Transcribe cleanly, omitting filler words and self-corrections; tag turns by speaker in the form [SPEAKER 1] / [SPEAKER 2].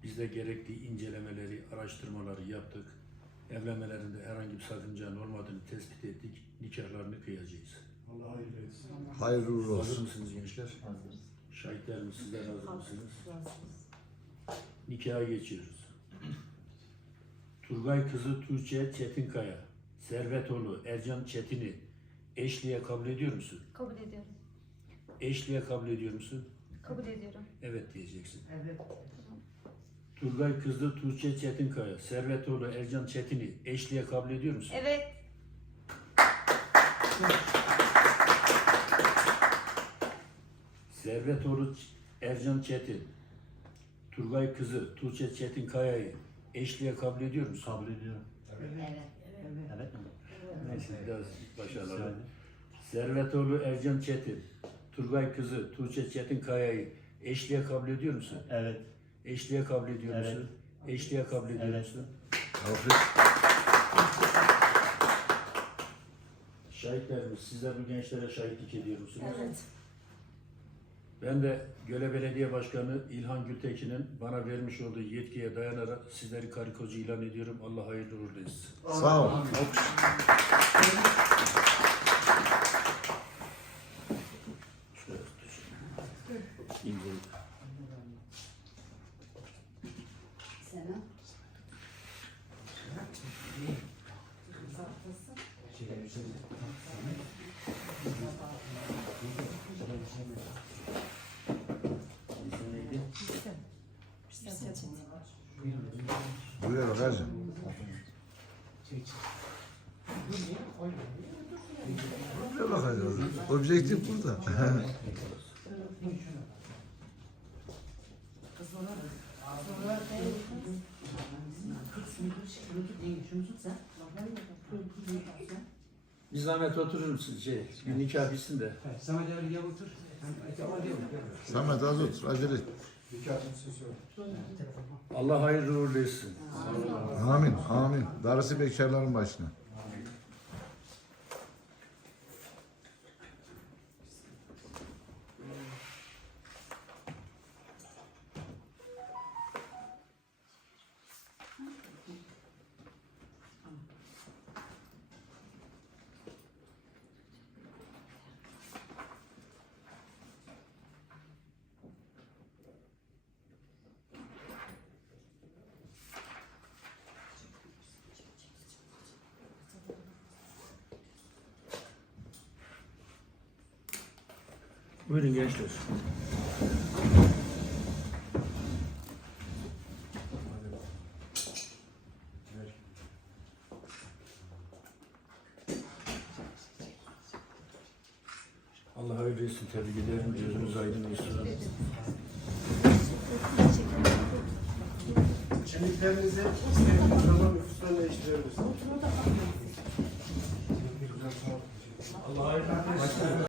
[SPEAKER 1] Biz de gerekli incelemeleri, araştırmaları yaptık. Evlenmelerinde herhangi bir sakıncanın olmadığını tespit ettik. Nikahlarını kıyacağız.
[SPEAKER 2] Allah hayırlı etsin.
[SPEAKER 3] Hayırlı uğurlu
[SPEAKER 1] Hazır
[SPEAKER 3] olsun.
[SPEAKER 1] mısınız gençler?
[SPEAKER 4] Hazırız.
[SPEAKER 1] Şahitler mi? Sizler hazır mısınız?
[SPEAKER 4] Hazırız.
[SPEAKER 1] Nikaha geçiyoruz. Turgay kızı Tuğçe Çetinkaya, Servetoğlu Ercan Çetin'i eşliğe kabul ediyor musun?
[SPEAKER 5] Kabul ediyorum.
[SPEAKER 1] Eşliğe kabul ediyor musun?
[SPEAKER 5] Kabul ediyorum.
[SPEAKER 1] Evet diyeceksin.
[SPEAKER 4] Evet.
[SPEAKER 1] Turgay kızı Tuğçe Çetinkaya, Servetoğlu Ercan Çetin'i eşliğe kabul ediyor musun?
[SPEAKER 5] Evet.
[SPEAKER 1] Servetoğlu Ercan Çetin, Turgay kızı Tuğçe Çetinkaya'yı eşliğe kabul ediyor musun?
[SPEAKER 2] Kabul ediyorum.
[SPEAKER 4] Evet.
[SPEAKER 2] Evet mi?
[SPEAKER 1] Neyse biraz başarılı. Servetoğlu Ercan Çetin, Turgay kızı Tuğçe Çetinkaya'yı eşliğe kabul ediyor musun?
[SPEAKER 2] Evet.
[SPEAKER 1] Eşliğe kabul ediyor
[SPEAKER 2] Evet.
[SPEAKER 1] musun? Eşliğe kabul ediyor
[SPEAKER 2] Evet.
[SPEAKER 1] musun?
[SPEAKER 3] Afiyet.
[SPEAKER 1] Şahitlerimiz, sizler bu gençlere şahitlik ediyor musunuz?
[SPEAKER 5] Evet.
[SPEAKER 1] Ben de Göle Belediye Başkanı İlhan Gültekin'in bana vermiş olduğu yetkiye dayanarak sizleri karı koca ilan ediyorum. Allah hayırlı uğurlu etsin.
[SPEAKER 3] Sağ ol.
[SPEAKER 1] Şuraya tutacağım. İncelik.
[SPEAKER 4] Sana.
[SPEAKER 1] İsim neydi?
[SPEAKER 3] Buraya bak hacı. Buraya bak hacı. Objektif burada.
[SPEAKER 1] Bir zahmet oturur musun? Bir nikah bitsin de.
[SPEAKER 6] Samet abi gel otur.
[SPEAKER 3] Samet az otur. Acele et.
[SPEAKER 1] Allah hayırlı uğurlu etsin.
[SPEAKER 3] Amin. Amin. Darısı bekarların başına.
[SPEAKER 1] Buyurun gençler. Allah hayırlı etsin. Tebrik ederim. Gözünüz aydın olsun.
[SPEAKER 2] Kimliklerinizi istediğiniz zaman nüfuslarla değiştirebilirsiniz.
[SPEAKER 1] Allah hayırlı etsin.